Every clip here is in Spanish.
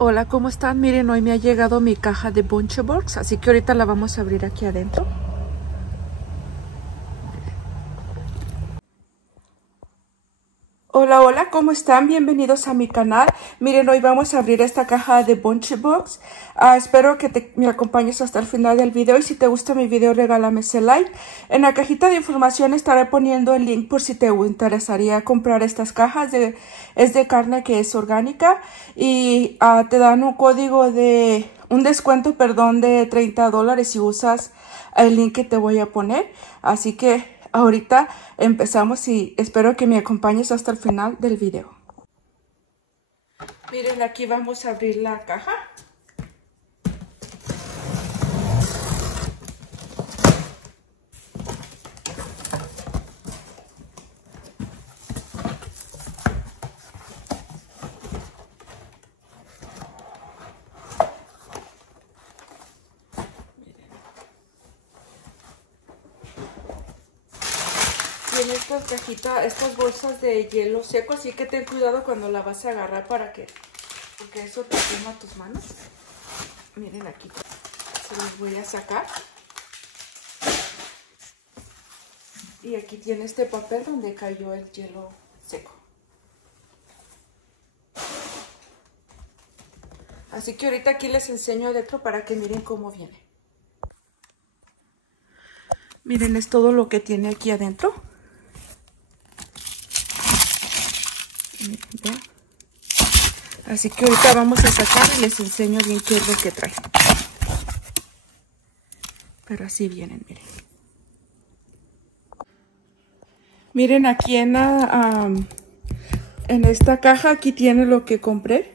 Hola, ¿cómo están? Miren, hoy me ha llegado mi caja de Bunchabox, así que ahorita la vamos a abrir aquí adentro. Hola, hola, ¿cómo están? Bienvenidos a mi canal. Miren, hoy vamos a abrir esta caja de Bunchabox. Espero que me acompañes hasta el final del video y si te gusta mi video regálame ese like. En la cajita de información estaré poniendo el link por si te interesaría comprar estas cajas. Es de carne que es orgánica y te dan un código de un descuento, perdón, de $30 si usas el link que te voy a poner. Así que ahorita empezamos y espero que me acompañes hasta el final del video. Miren, aquí vamos a abrir la caja. Tiene estas cajitas, estas bolsas de hielo seco, así que ten cuidado cuando la vas a agarrar porque eso te quema tus manos. Miren aquí, se los voy a sacar. Y aquí tiene este papel donde cayó el hielo seco. Así que ahorita aquí les enseño adentro para que miren cómo viene. Miren, es todo lo que tiene aquí adentro. Así que ahorita vamos a sacar y les enseño bien qué es lo que trae. Pero así vienen, miren. Miren aquí en esta caja, aquí tiene lo que compré.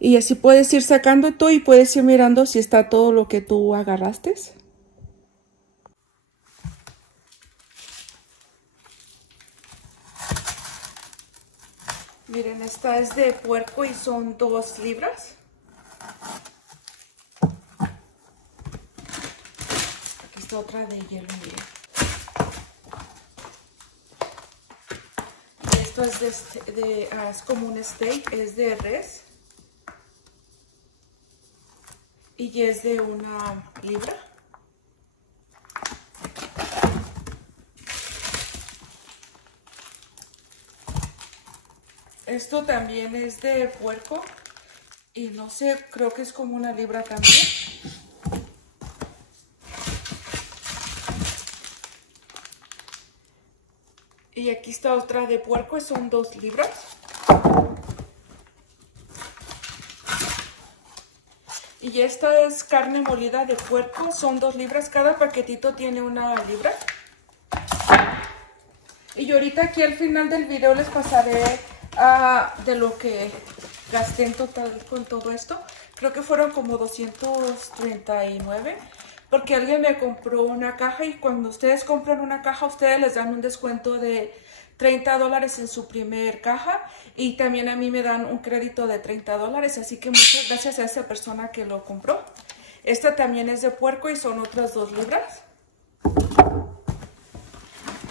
Y así puedes ir sacando tú y puedes ir mirando si está todo lo que tú agarraste. Miren, esta es de puerco y son 2 libras. Aquí está otra de hielo, miren. Esto es es como un steak, es de res. Y es de 1 libra. Esto también es de puerco y no sé, creo que es como 1 libra también. Y aquí está otra de puerco, son 2 libras. Y esta es carne molida de puerco, son 2 libras, cada paquetito tiene 1 libra. Y ahorita aquí al final del video les pasaré de lo que gasté en total con todo esto. Creo que fueron como 239 porque alguien me compró una caja y cuando ustedes compran una caja ustedes les dan un descuento de $30 en su primer caja y también a mí me dan un crédito de $30, así que muchas gracias a esa persona que lo compró. Esta también es de puerco y son otras 2 libras.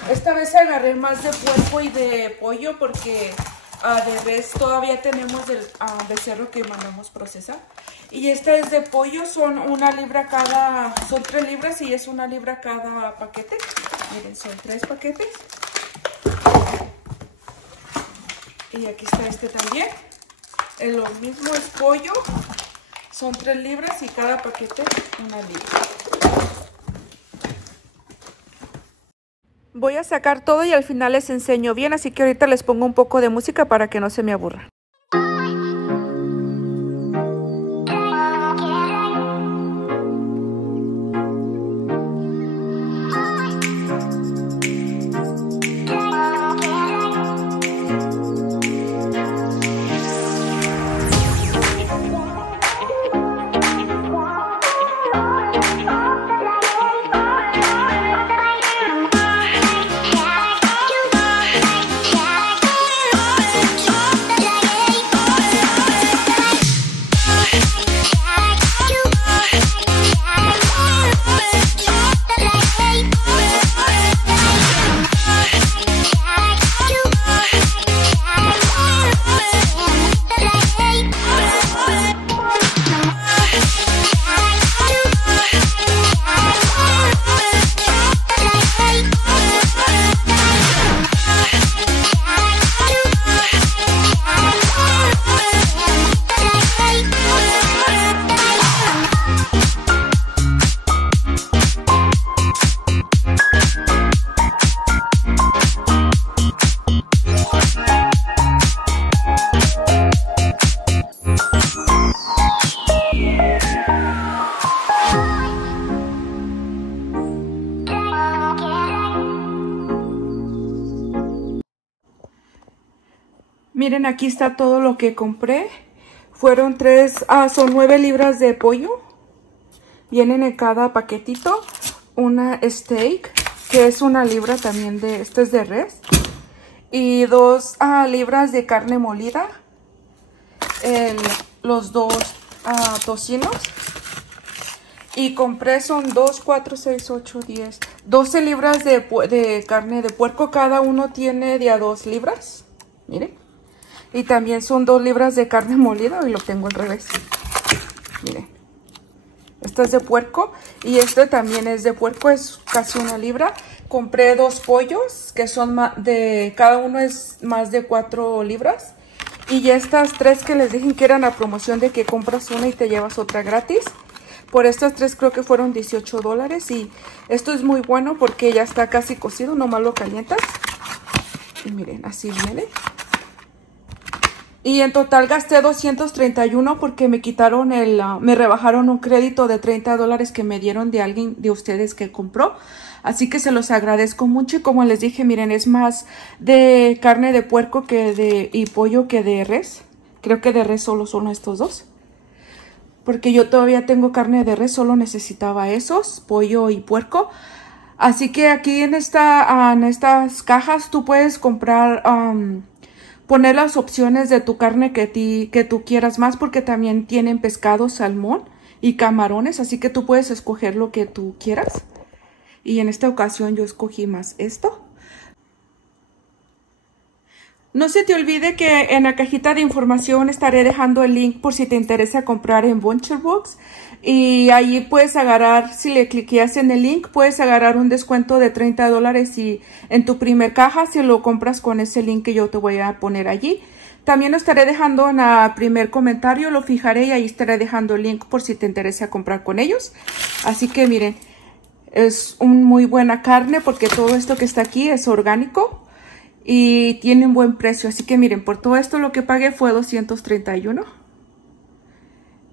Esta vez agarré más de puerco y de pollo porque de res todavía tenemos del becerro que mandamos procesar. Y esta es de pollo, son 1 libra cada, son 3 libras y es 1 libra cada paquete. Miren, son 3 paquetes. Y aquí está este también. Lo mismo es pollo, son 3 libras y cada paquete 1 libra. Voy a sacar todo y al final les enseño bien, así que ahorita les pongo un poco de música para que no se me aburra. Yeah. miren, aquí está todo lo que compré. Fueron son 9 libras de pollo. Vienen en cada paquetito. Una steak, que es 1 libra también este es de res. Y 2 libras de carne molida. Los 2 tocinos. Y compré son 2, 4, 6, 8, 10, 12 libras de carne de puerco. Cada uno tiene de a 2 libras. Miren. Y también son 2 libras de carne molida. Y lo tengo al revés. Miren. Este es de puerco. Y este también es de puerco. Es casi 1 libra. Compré 2 pollos. Que son cada uno es más de 4 libras. Y estas 3 que les dije que eran a promoción de que compras una y te llevas otra gratis. Por estas 3 creo que fueron $18. Y esto es muy bueno porque ya está casi cocido. Nomás lo calientas. Y miren, así viene. Y en total gasté $231 porque me quitaron me rebajaron un crédito de $30 que me dieron de alguien de ustedes que compró. Así que se los agradezco mucho. Y como les dije, miren, es más de carne de puerco y pollo que de res. Creo que de res solo son estos 2. Porque yo todavía tengo carne de res, solo necesitaba esos, pollo y puerco. Así que aquí en estas cajas tú puedes comprar, poner las opciones de tu carne que tú quieras más, porque también tienen pescado, salmón y camarones, así que tú puedes escoger lo que tú quieras. Y en esta ocasión yo escogí más esto. No se te olvide que en la cajita de información estaré dejando el link por si te interesa comprar en ButcherBox. Y ahí puedes agarrar, si le cliqueas en el link, puedes agarrar un descuento de $30 y en tu primer caja si lo compras con ese link que yo te voy a poner allí. También lo estaré dejando en el primer comentario, lo fijaré y ahí estaré dejando el link por si te interesa comprar con ellos. Así que miren, es muy buena carne porque todo esto que está aquí es orgánico. Y tiene un buen precio. Así que miren, por todo esto lo que pagué fue $231.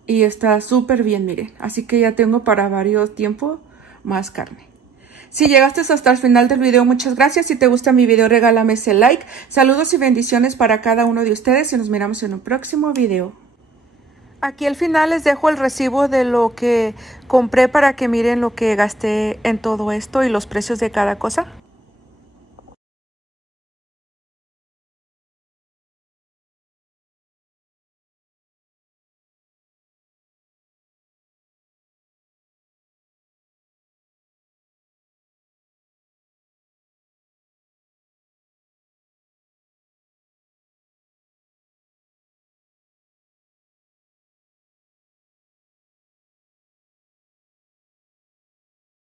Y está súper bien, miren. Así que ya tengo para varios tiempos más carne. Si llegaste hasta el final del video, muchas gracias. Si te gusta mi video, regálame ese like. Saludos y bendiciones para cada uno de ustedes. Y nos miramos en un próximo video. Aquí al final les dejo el recibo de lo que compré para que miren lo que gasté en todo esto y los precios de cada cosa.